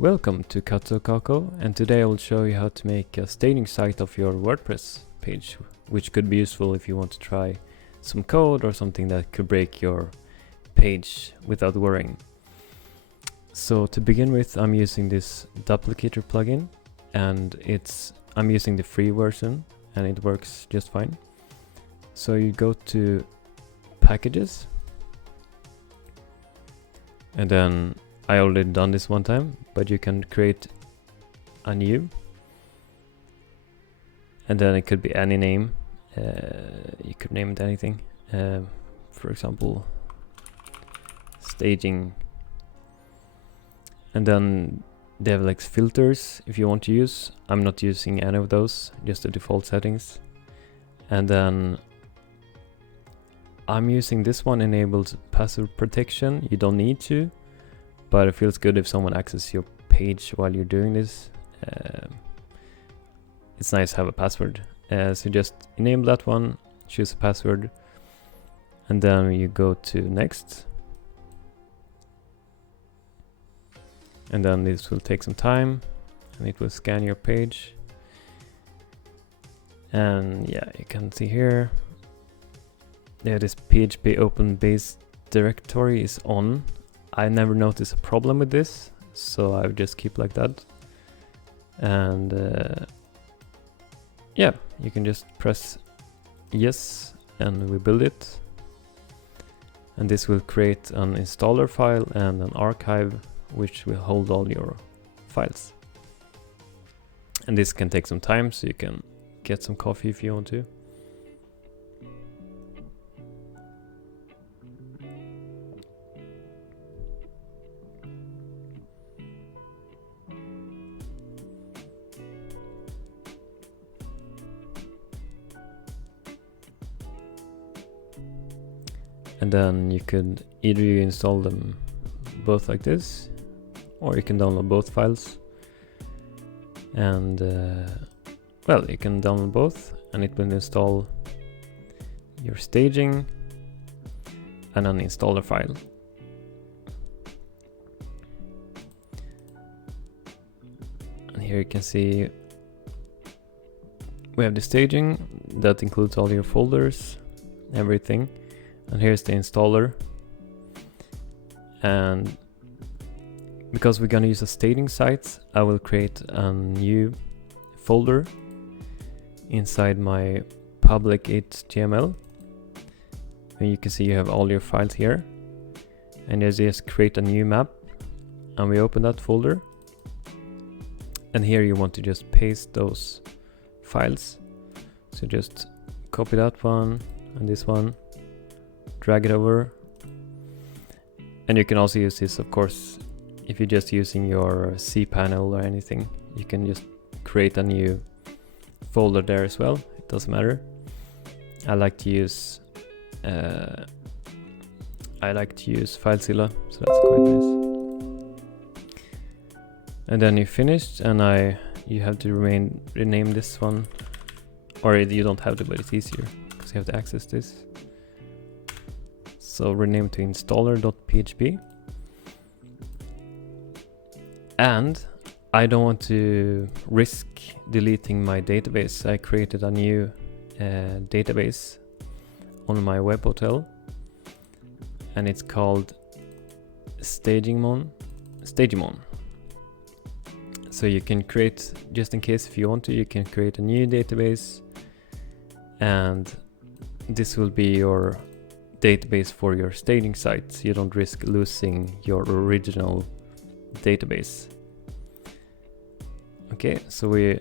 Welcome to Kako, and today I will show you how to make a staging site of your WordPress page, which could be useful if you want to try some code or something that could break your page without worrying. So to begin with, I'm using this Duplicator plugin, and I'm using the free version and it works just fine. So you go to packages, and then I already done this one time, but you can create a new, and then it could be any name. You could name it anything. For example, staging. And then they have like filters if you want to use. I'm not using any of those, just the default settings. And then I'm using this one, enables password protection. You don't need to, but it feels good if someone accesses your page while you're doing this. It's nice to have a password. So just enable that one, choose a password, and then you go to next. And then this will take some time, and it will scan your page. And yeah, you can see here, this PHP open base directory is on. I never noticed a problem with this, so I would just keep like that. And yeah, you can just press yes, and we build it. And this will create an installer file and an archive, which will hold all your files. And this can take some time, so you can get some coffee if you want to. And then you could either install them both like this, or you can download both files. And well, you can download both, and it will install your staging and an installer file. And here you can see we have the staging that includes all your folders, everything. And here's the installer. And because we're gonna use a staging site, I will create a new folder inside my public HTML. And you can see you have all your files here. And just create a new map, and we open that folder. And here you want to just paste those files. So just copy that one and this one, drag it over. And you can also use this, of course, if you're just using your cPanel or anything. You can just create a new folder there as well. It doesn't matter. I like to use FileZilla, so that's quite nice. And then you finished, and you have to rename this one, or you don't have to, but it's easier because you have to access this. So rename to installer.php. And I don't want to risk deleting my database. I created a new database on my web hotel, and it's called Stagimon. So you can create, just in case if you want to, you can create a new database, and this will be your database for your staging sites. You don't risk losing your original database. Okay, so we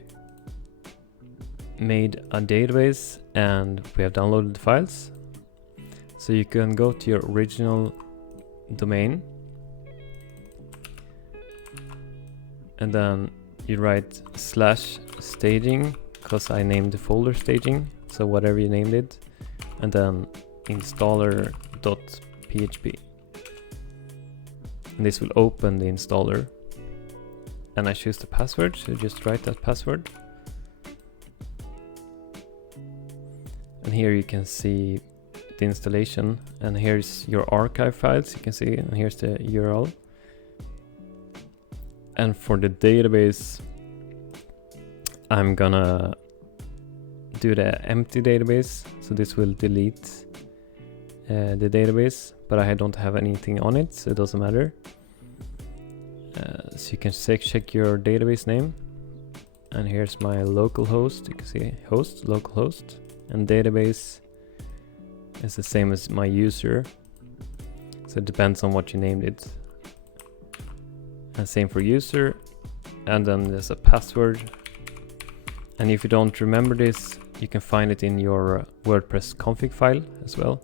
made a database and we have downloaded the files. So you can go to your original domain, and then you write /staging, because I named the folder staging, so whatever you named it, and then installer.php. And this will open the installer. And I choose the password, so just write that password. And here you can see the installation, and here's your archive files, you can see, and here's the URL. And for the database, I'm gonna do the empty database. So this will delete the database, but I don't have anything on it, so it doesn't matter. So you can check your database name, and here's my local host. You can see host, localhost, and database is the same as my user, so it depends on what you named it. And same for user, and then there's a password. And if you don't remember this, you can find it in your WordPress config file as well.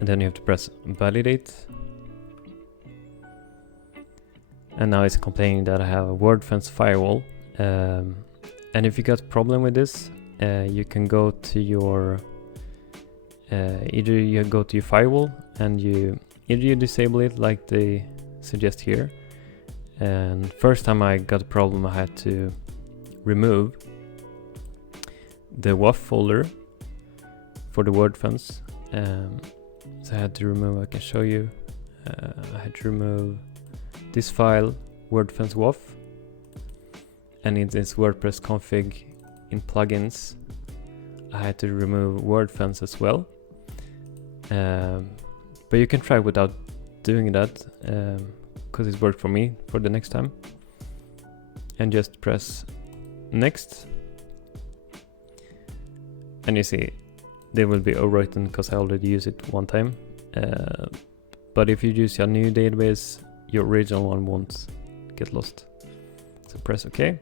And then you have to press validate. And now it's complaining that I have a WordFence firewall. And if you got a problem with this, you can go to your either you go to your firewall and you disable it like they suggest here. And first time I got a problem, I had to remove the WAF folder for the WordFence. So I had to remove, I can show you, I had to remove this file, WordFence WAF, and in this WordPress config in plugins, I had to remove WordFence as well. But you can try without doing that, because it worked for me for the next time. And just press next. And you see, they will be overwritten because I already used it one time. But if you use your new database, your original one won't get lost. So press OK.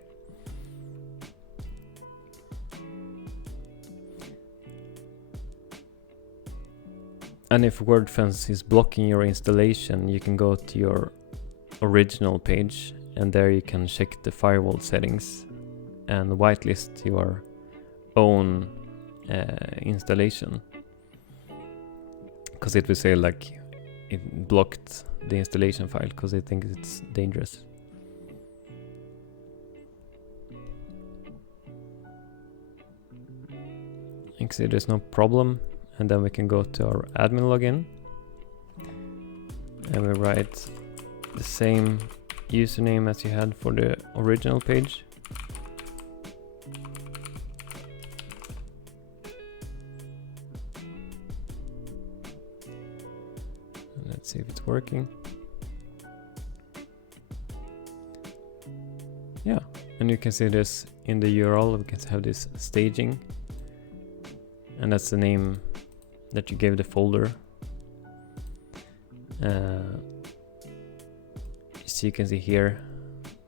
And if WordFence is blocking your installation, you can go to your original page, and there you can check the firewall settings and whitelist your own installation, because it will say like it blocked the installation file because they think it's dangerous. You can see there's no problem, and then we can go to our admin login and we write the same username as you had for the original page. Let's see if it's working. Yeah, and you can see this in the URL. We can have this staging, and that's the name that you gave the folder. So you can see here,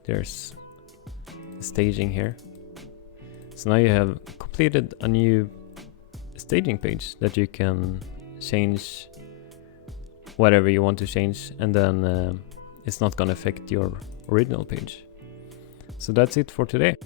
there's the staging here. So now you have completed a new staging page that you can change whatever you want to change, and then it's not going to affect your original page. So that's it for today.